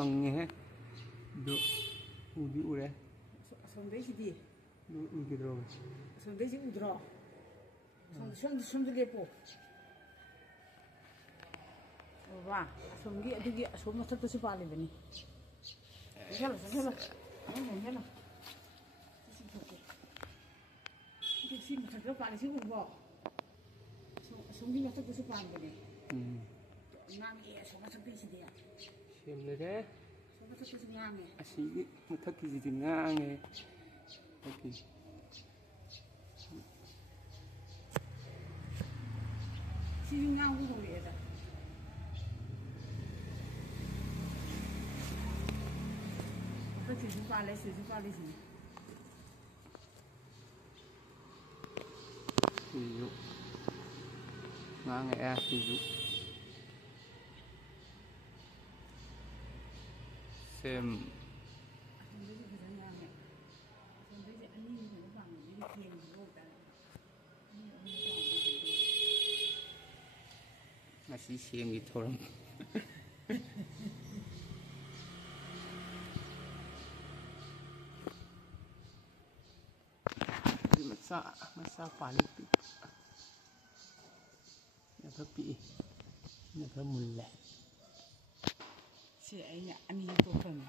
manghe do udi ure somdei sidi do ugidro somdei si udro somdei lepo wah somgi adugi somma satu si pali bani hello hello si satu pali si udro somgi satu si pali bani ngang e somma satu si dia semlere somma satu si ngang e asi muthaki si ngang e okay si ngang ko ko eda这几十块嘞，几十块嘞行。ví dụ ngang e ví dụ xem masih xem gitu orang masa paling nhà thơ mùn lẻ chị ấy nhà ăn hiếp tổ phần